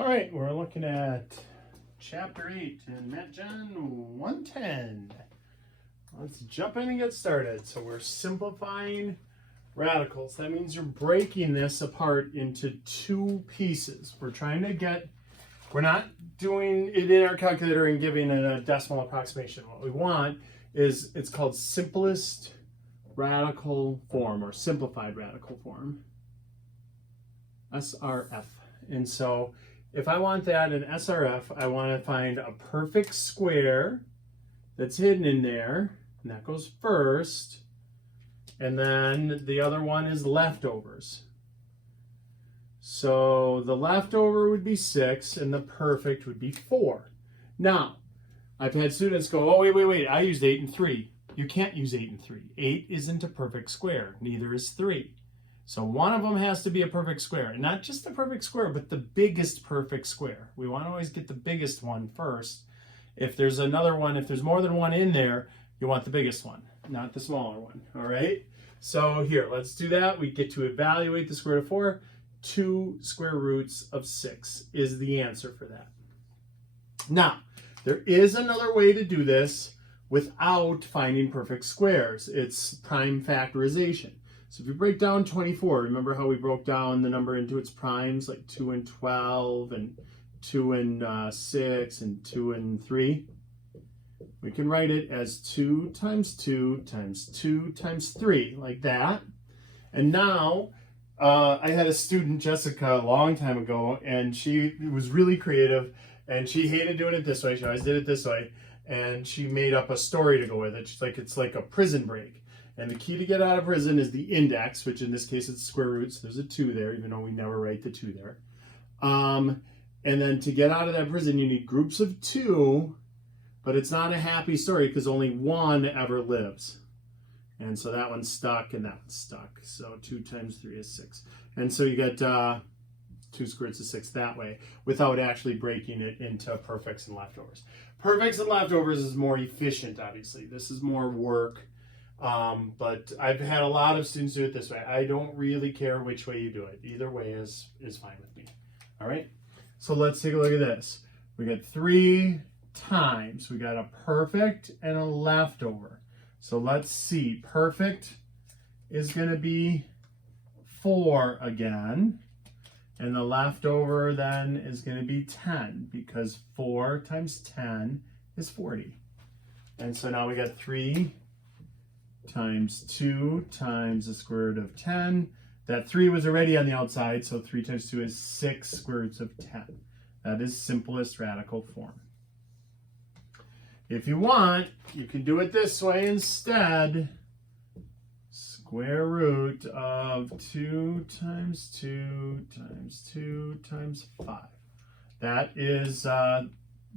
All right, we're looking at Chapter 8 in Matgen110. Let's jump in and get started. So we're simplifying radicals. That means you're breaking this apart into two pieces. We're not doing it in our calculator and giving it a decimal approximation. What we want is, it's called simplest radical form or simplified radical form, SRF. And so if I want that in SRF, I want to find a perfect square that's hidden in there, and that goes first. And then the other one is leftovers. So the leftover would be 6, and the perfect would be 4. Now, I've had students go, oh, wait, I used 8 and 3. You can't use 8 and 3. 8 isn't a perfect square, neither is 3. So one of them has to be a perfect square. And not just the perfect square, but the biggest perfect square. We want to always get the biggest one first. If there's another one, if there's more than one in there, you want the biggest one, not the smaller one. All right? So here, let's do that. We get to evaluate the square root of 4. 2 square roots of 6 is the answer for that. Now, there is another way to do this without finding perfect squares. It's prime factorization. So if you break down 24, remember how we broke down the number into its primes, like 2 and 12, and 2 and 6, and 2 and 3? We can write it as 2 times 2 times 2 times 3, like that. And now, I had a student, Jessica, a long time ago, and she was really creative, and she hated doing it this way. She always did it this way, and she made up a story to go with it. She's like, it's like a prison break. And the key to get out of prison is the index, which in this case it's square root, so there's a 2 there, even though we never write the 2 there. And then to get out of that prison, you need groups of 2, but it's not a happy story because only one ever lives. And so that one's stuck and that one's stuck. So 2 times 3 is 6. And so you get 2 square roots of 6 that way without actually breaking it into perfects and leftovers. Perfects and leftovers is more efficient, obviously. This is more work. But I've had a lot of students do it this way. I don't really care which way you do it. Either way is fine with me. All right. So let's take a look at this. We got 3 times. We got a perfect and a leftover. So let's see. Perfect is going to be 4 again. And the leftover then is going to be 10 because 4 times 10 is 40. And so now we got 3 times 2 times the square root of 10. That 3 was already on the outside, so 3 times 2 is 6 square roots of 10. That is simplest radical form. If you want, you can do it this way instead. Square root of 2 times 2 times 2 times 5. That is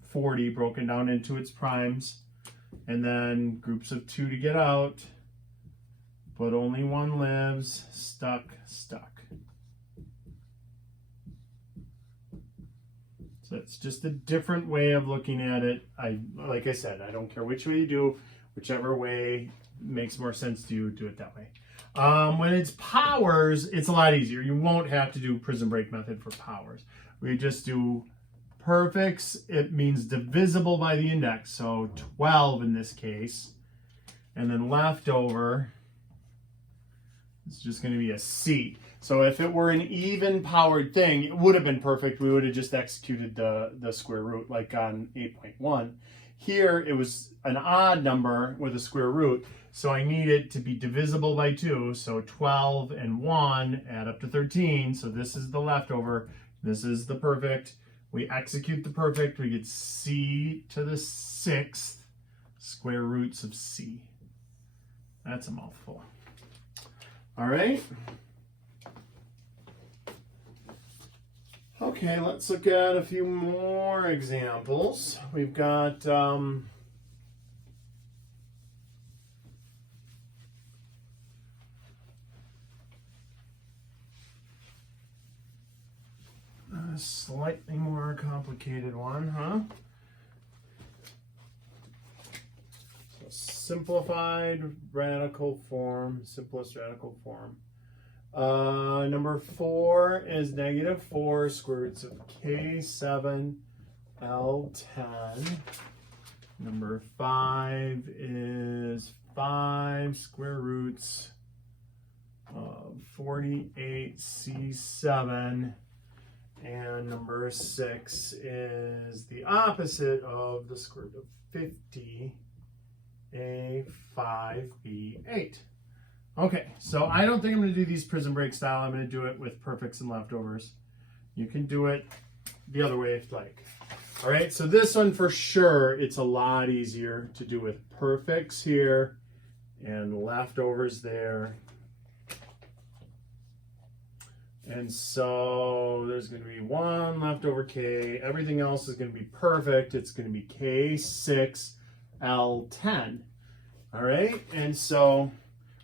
40 broken down into its primes. And then groups of 2 to get out. But only one lives, stuck. So it's just a different way of looking at it. Like I said, I don't care which way you do, whichever way makes more sense to you, do it that way. When it's powers, it's a lot easier. You won't have to do prison break method for powers. We just do perfects. It means divisible by the index, so 12 in this case. And then leftover, it's just going to be a C. So if it were an even powered thing, it would have been perfect. We would have just executed the square root like on 8.1. Here it was an odd number with a square root, so I need it to be divisible by 2. So 12 and 1 add up to 13. So this is the leftover. This is the perfect. We execute the perfect. We get C to the 6th square roots of C. That's a mouthful. All right. Okay, let's look at a few more examples. We've got a slightly more complicated one, huh? So simplified radical form, simplest radical form. Number 4 is -4 square roots of K7 L10. Number 5 is 5 square roots of 48C7. And number 6 is the opposite of the square root of 50A5B8. Okay, so I don't think I'm going to do these prison break style. I'm going to do it with perfects and leftovers. You can do it the other way if you like. All right, so this one for sure, it's a lot easier to do with perfects here and leftovers there. And so there's going to be one leftover K. Everything else is going to be perfect. It's going to be K6L10. All right, and so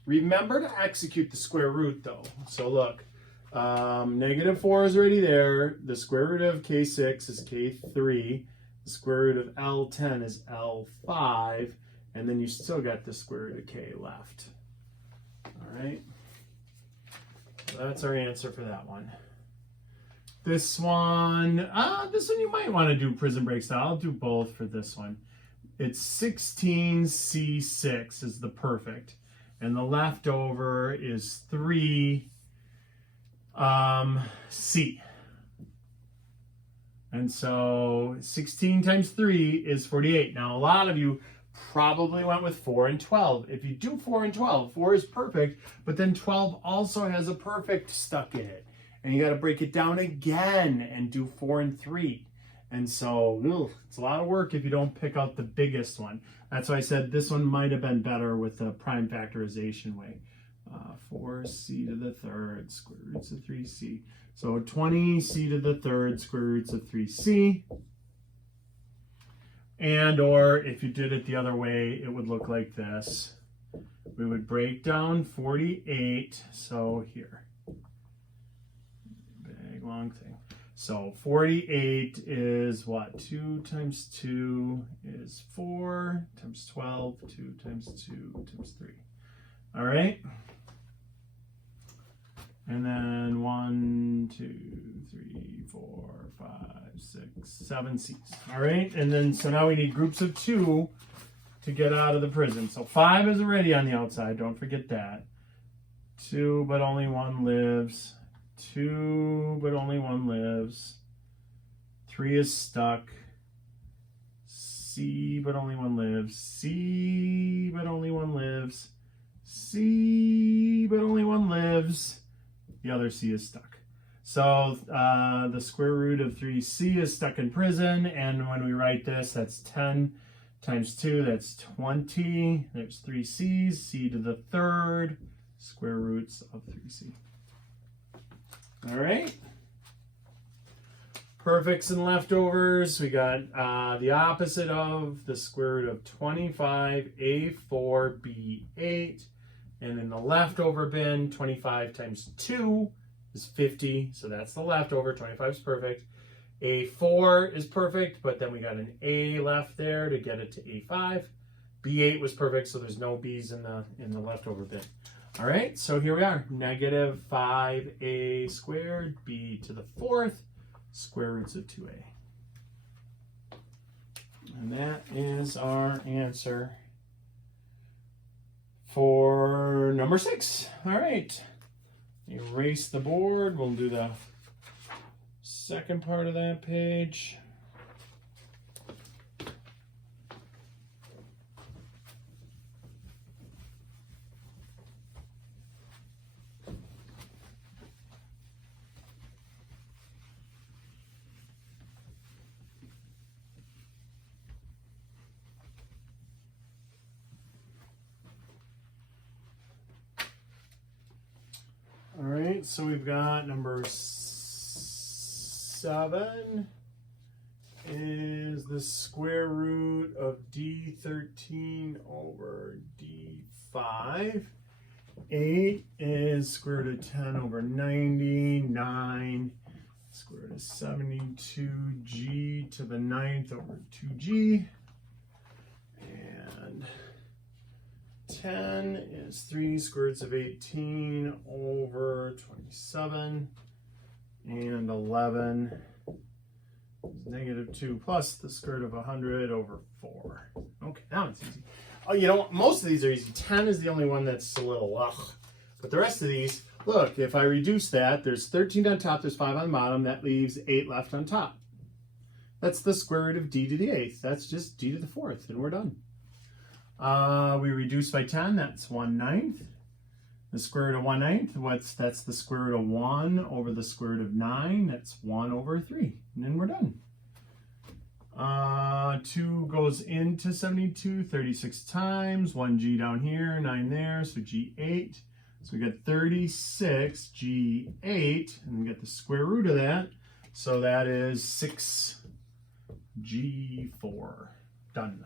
remember to execute the square root though. So look, -4 is already there. The square root of K6 is K3. The square root of L10 is L5. And then you still got the square root of K left. All right. So that's our answer for that one. This one you might want to do prison break style. I'll do both for this one. It's 16C6 is the perfect. And the leftover is 3C. And so 16 times 3 is 48. Now, a lot of you probably went with 4 and 12. If you do 4 and 12, 4 is perfect, but then 12 also has a perfect stuck in it. And you got to break it down again and do 4 and 3. And so it's a lot of work if you don't pick out the biggest one. That's why I said this one might have been better with the prime factorization way. 4C to the third, square roots of 3C. So 20C to the third, square roots of 3C. And or if you did it the other way, it would look like this. We would break down 48. So here, big long thing. So 48 is what? 2 times 2 is 4 times 12, 2 times 2 times 3. All right. And then 1, 2, 3, 4, 5, 6, 7 C's. All right. And then, so now we need groups of 2 to get out of the prison. So 5 is already on the outside. Don't forget that. 2, but only 1 lives. 2, but only 1 lives. 3 is stuck. C, but only 1 lives. C, but only 1 lives. C, but only 1 lives. The other C is stuck. So the square root of 3C is stuck in prison. And when we write this, that's 10 times 2, that's 20. There's 3 C's, C to the third, square roots of 3C. All right. Perfects and leftovers. We got the opposite of the square root of 25A4B8. And in the leftover bin, 25 times 2 is 50. So that's the leftover. 25 is perfect. A4 is perfect, but then we got an A left there to get it to A5. B8 was perfect, so there's no B's in the leftover bin. All right, so here we are. -5A squared, B to the fourth, square roots of 2A. And that is our answer for number 6. All right, erase the board. We'll do the second part of that page. All right, so we've got number 7 is the square root of D13 over D5. 8 is square root of 10 over 90. 9, square root of 72G to the 9th over 2G. And 10 is 3 square roots of 18 over 27. And 11 is negative 2 plus the square root of 100 over 4. Okay, now it's easy. Oh, you know, most of these are easy. 10 is the only one that's a little ugh. But the rest of these, look, if I reduce that, there's 13 on top, there's 5 on the bottom. That leaves 8 left on top. That's the square root of d to the 8th. That's just d to the 4th, and we're done. We reduce by 10, that's 1/9. The square root of 1/9, that's the square root of 1 over the square root of 9. That's 1 over 3. And then we're done. 2 goes into 72 36 times. 1g down here, 9 there, so g8. So we got 36 g8, and we get the square root of that. So that is 6g4. Done.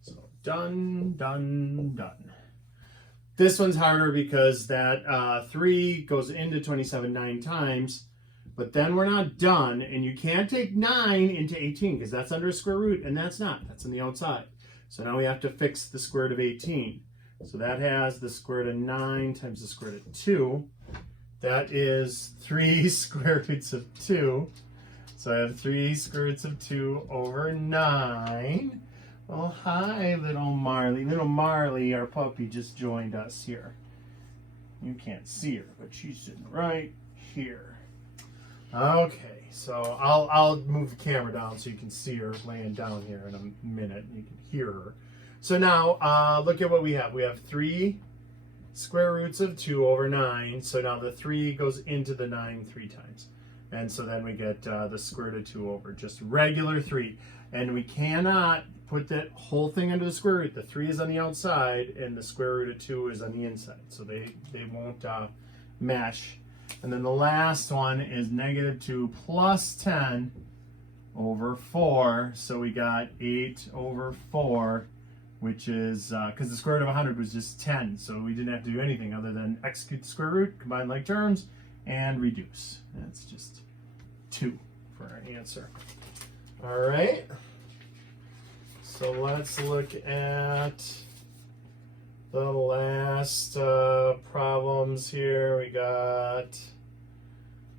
So done, done, done. This one's harder because that 3 goes into 27 9 times, but then we're not done, and you can't take 9 into 18 because that's under a square root, and that's not. That's on the outside. So now we have to fix the square root of 18. So that has the square root of 9 times the square root of 2. That is 3 square roots of 2. So I have 3 square roots of 2 over 9. Oh, hi, little Marley. Little Marley, our puppy, just joined us here. You can't see her, but she's sitting right here. Okay, so I'll move the camera down so you can see her laying down here in a minute. You can hear her. So now, look at what we have. We have 3 square roots of 2 over 9. So now the 3 goes into the 9 3 times. And so then we get the square root of 2 over just regular 3. And we cannot put that whole thing under the square root. The 3 is on the outside and the square root of 2 is on the inside. So they won't mesh. And then the last one is negative 2 plus 10 over 4. So we got 8 over 4, which is, because the square root of 100 was just 10. So we didn't have to do anything other than execute the square root, combine like terms, and reduce. That's just 2 for our answer. All right. So let's look at the last problems here. We got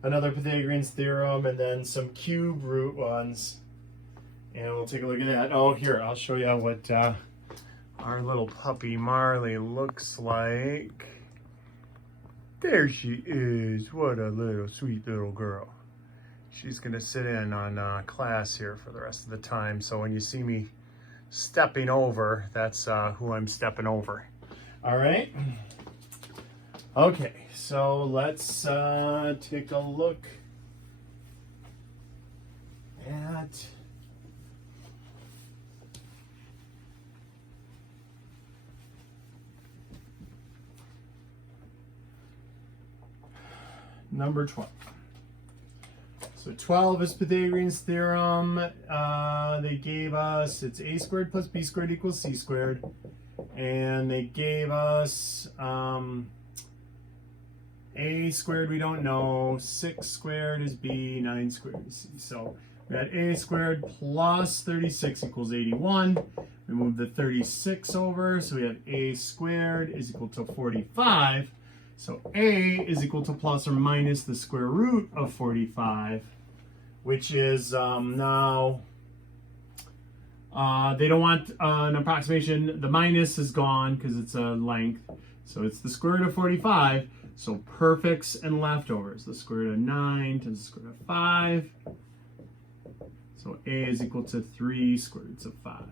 another Pythagorean's theorem and then some cube root ones. And we'll take a look at that. Oh, here, I'll show you what our little puppy Marley looks like. There she is. What a little sweet little girl. She's going to sit in on class here for the rest of the time. So when you see me stepping over, that's who I'm stepping over. All right. Okay, so let's take a look at number 12. So 12 is Pythagorean's theorem. They gave us, it's a squared plus b squared equals c squared. And they gave us a squared we don't know, 6 squared is b, 9 squared is c. So we had a squared plus 36 equals 81. We move the 36 over, so we have a squared is equal to 45. So a is equal to plus or minus the square root of 45, which is now, they don't want an approximation. The minus is gone because it's a length. So it's the square root of 45. So perfects and leftovers. The square root of 9 times the square root of 5. So a is equal to 3 square roots of 5.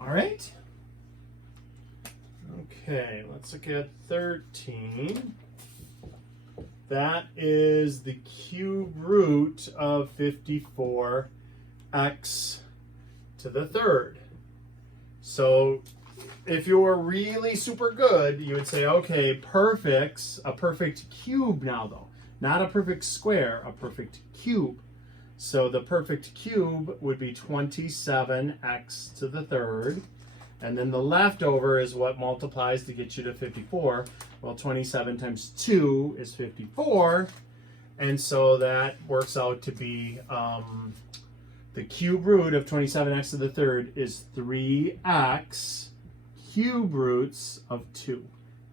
All right. Okay, let's look at 13. That is the cube root of 54x to the third. So if you were really super good, you would say, okay, perfects, a perfect cube now though. Not a perfect square, a perfect cube. So the perfect cube would be 27x to the third. And then the leftover is what multiplies to get you to 54. Well, 27 times 2 is 54. And so that works out to be the cube root of 27x to the third is 3x cube roots of 2.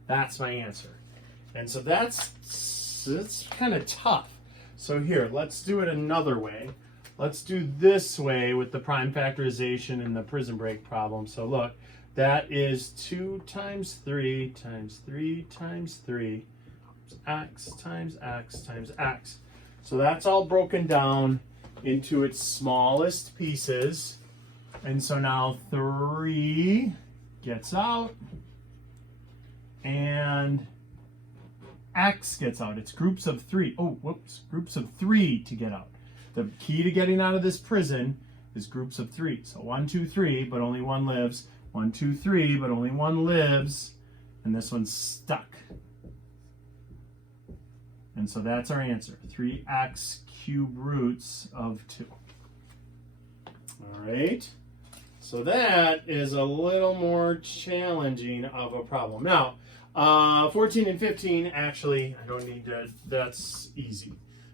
That's my answer. And so that's kind of tough. So here, let's do it another way. Let's do this way with the prime factorization and the prison break problem. So look, that is 2 times 3 times 3 times 3 x times x times x. So that's all broken down into its smallest pieces. And so now 3 gets out and x gets out. It's groups of 3. Oh, whoops, groups of 3 to get out. The key to getting out of this prison is groups of 3. So 1, 2, 3, but only one lives. 1, 2, 3, but only one lives. And this one's stuck. And so that's our answer. 3x cube roots of 2. All right. So that is a little more challenging of a problem. Now, 14 and 15, actually, I don't need to, that's easy.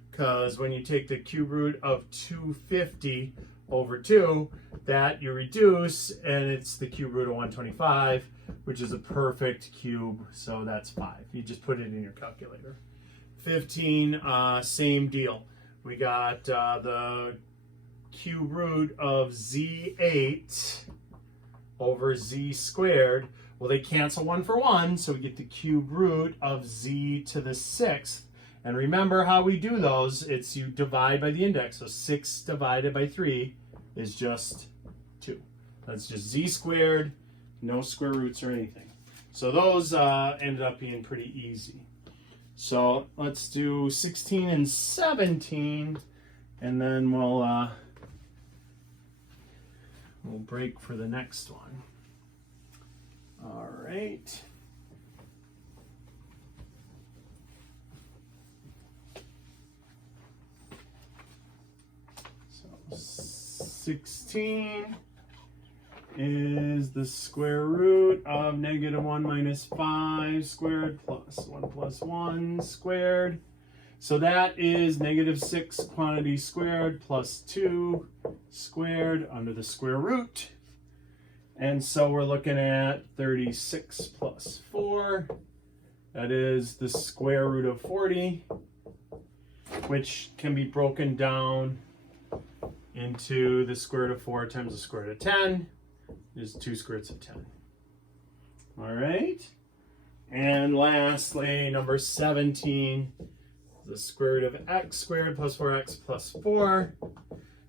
Because when you take the cube root of 250 over 2, that you reduce, and it's the cube root of 125, which is a perfect cube, so that's 5. You just put it in your calculator. 15, same deal. We got the cube root of z8 over z squared. Well, they cancel 1 for 1, so we get the cube root of z to the 6th. And remember how we do those. It's you divide by the index. So 6 divided by 3 is just 2. That's just z squared, no square roots or anything. So those ended up being pretty easy. So let's do 16 and 17, and then we'll break for the next one. All right. So 16 is the square root of -1 minus 5 squared plus 1 plus 1 squared. So that is -6 quantity squared plus 2 squared under the square root. And so we're looking at 36 plus 4. That is the square root of 40, which can be broken down into the square root of 4 times the square root of 10. Is 2 square roots of 10. All right. And lastly, number 17, the square root of x squared plus 4x plus 4.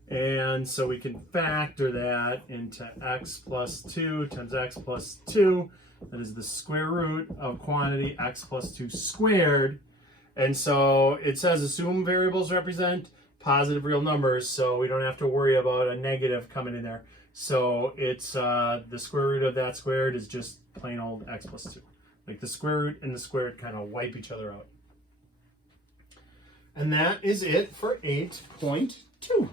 And so we can factor that into x plus 2 times x plus 2. That is the square root of quantity x plus 2 squared. And so it says assume variables represent positive real numbers, so we don't have to worry about a negative coming in there. So it's the square root of that squared is just plain old x plus 2. Like the square root and the squared kind of wipe each other out. And that is it for 8.2.